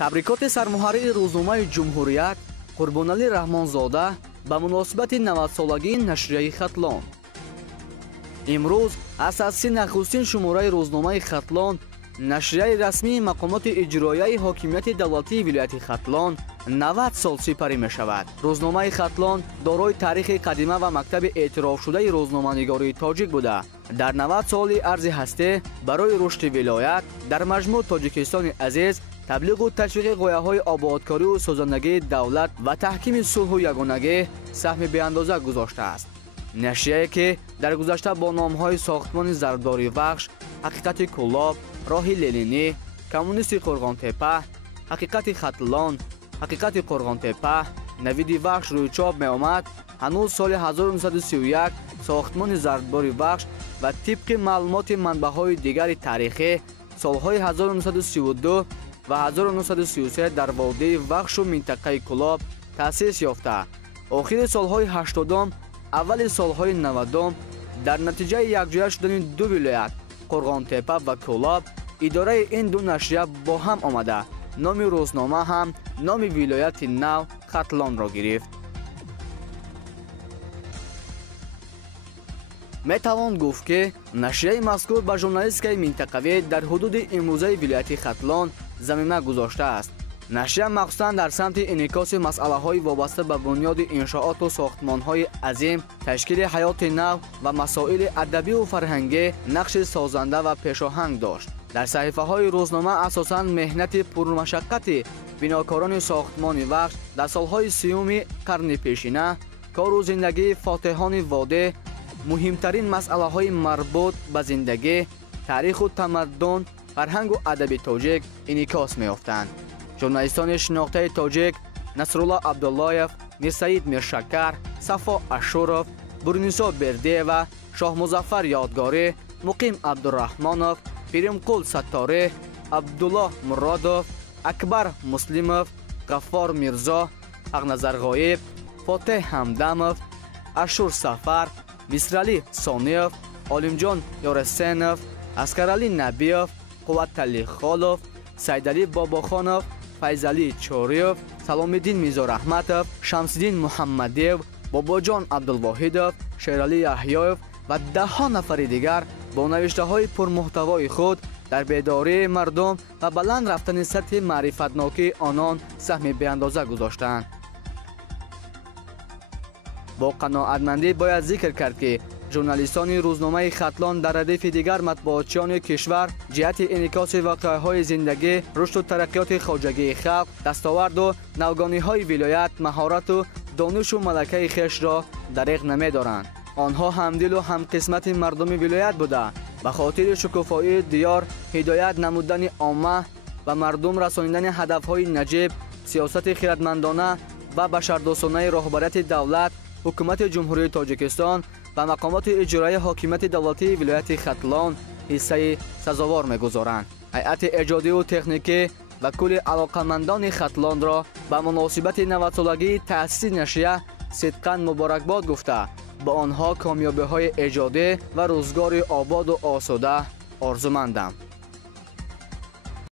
табрикоти сармуҳаррiri рӯзномаи ҷумҳурият Қурбоналӣ Раҳмонзода ба муносибати 90-солагии нашрияи Хатлон. имрӯз асоси нахустин шумораи рӯзномаи Хатлон, нашрияи расмии мақомоти иҷроияи ҳокимияти давлатии вилояти Хатлон 90 сол сипарӣ мешавад. рӯзномаи Хатлон дорои таърихи қадима ва мактаби эътирофшудаи рӯзноманигории тоҷик буда, дар 90 соли арзи ҳастӣ барои рушди вилоят дар маҷмӯъ Тоҷикистони азиз таблиғу ташвиқи ғояҳои ободкорию созандагии давлат ва таҳкими сулҳу ягонагӣ саҳми беандоза гузоштааст. нашрие ки дар гузашта бо номҳои сохтмони зардори вахш, ҳақиқати кӯлоб, роҳи ленинӣ, коммунисти Қурғонтепа, ҳақиқати Хатлон, ҳақиқати Қурғонтепа, навиди вахш рӯйчоп меомад, ҳанӯз соли 1931 сохтмони зардори вахш ва тибқи маълумоти манбаъҳои дигари таърихӣ солҳои 1932 ва 1933 дар водии вахшу минтақаи Кӯлоб таъсис ёфта, охири солҳои 80-ум, аввали солҳои 90-ум дар натиҷаи якҷоя шудани ду вилоят Қурғонтепа ва Кӯлоб идораи ин ду нашрия бо ҳам омада номи рӯзнома ҳам номи вилояти нав Хатлонро гирифт. метавон гуфт ки нашрияи мазкур ба журналистикаи минтақавӣ дар ҳудуди имрӯзаи вилояти Хатлон замина гузоштааст. нашрия махсусан дар самти инъикоси масъалаҳои вобаста ба бунёди иншооту сохтмонҳои азим, ташкили ҳаёти нав ва масоили адабию фарҳангӣ нақши созанда ва пешоҳанг дошт. дар саҳифаҳои рӯзнома асосан меҳнати пурмашаққати бинокорони сохтмони вахш дар солҳои 30-уми қарни пешина, кору зиндагии фотеҳони воде, муҳимтарин масъалаҳои марбут ба зиндагӣ, таъриху тамаддун, фарҳангу адаби тоҷик инъикос меёфтанд. журналистони шинохтаи тоҷик Насрулло Абдуллоев, Мирсаид Миршакар, Сафо Ашуров, Бурнисо Бердиева, Шоҳмузаффар Ёдгорӣ, Муқим Абдураҳмонов, Пиримқул Сатторӣ, Абдуллоҳ Муродов, Акбар Муслимов, Ғаффор Мирзо, Ағназар Ғоиб, Фотеҳ Ҳамдамов, Ашур Сафар, Мисралӣ Сониев, Олимҷон Ёресенов, Аскаралӣ Набиев, Қувваталӣ Холов, Сайдалӣ Бобохонов, Файзалӣ Чориев, Саломиддин Мизораҳматов, Шамсиддин Муҳаммадиев, Бобоҷон Абдулвоҳидов, Шералӣ Яҳьёев ва даҳҳо нафари дигар бо навиштаҳои пурмуҳтавои худ дар бедории мардум ва баланд рафтани сатҳи маърифатнокии онон саҳми беандоза гузоштанд. бо қаноатмандӣ бояд зикр кард ки журналистони рӯзномаи Хатлон дар радифи дигар матбуотчиёни кишвар ҷиҳати инъикоси воқеаҳои зиндагӣ, рушду тараққиёти хоҷагии халқ, дастоварду навгониҳои вилоят, маҳорату донишу малакаи хешро дариғ намедоранд. онҳо ҳамдилу ҳамқисмати мардуми вилоят буда, ба хотири шукуфоии диёр, ҳидоят намудани омма ба мардум расонидани ҳадафҳои наҷиб, сиёсати хиратмандона ва башардӯстонаи роҳбарияти давлат, ҳукумати ҷумҳурии Тоҷикистон ва мақомоти иҷроияи ҳокимияти давлатии вилояти Хатлон ҳиссаи сазовор мегузоранд. ҳайати эҷодию техникӣ ва кулли алоқамандони Хатлонро ба муносибати 90-солагии таъсиси нашрия сидқан муборакбод гуфта, ба онҳо комёбиҳои эҷодӣ ва рӯзгори ободу осуда орзумандам.